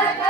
ಮೂಲಕ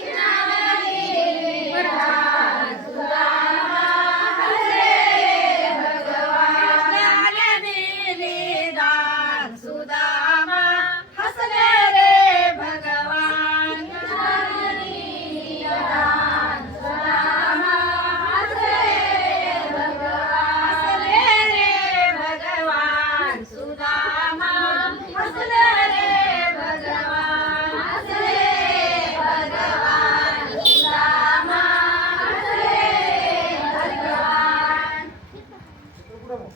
Tá bom.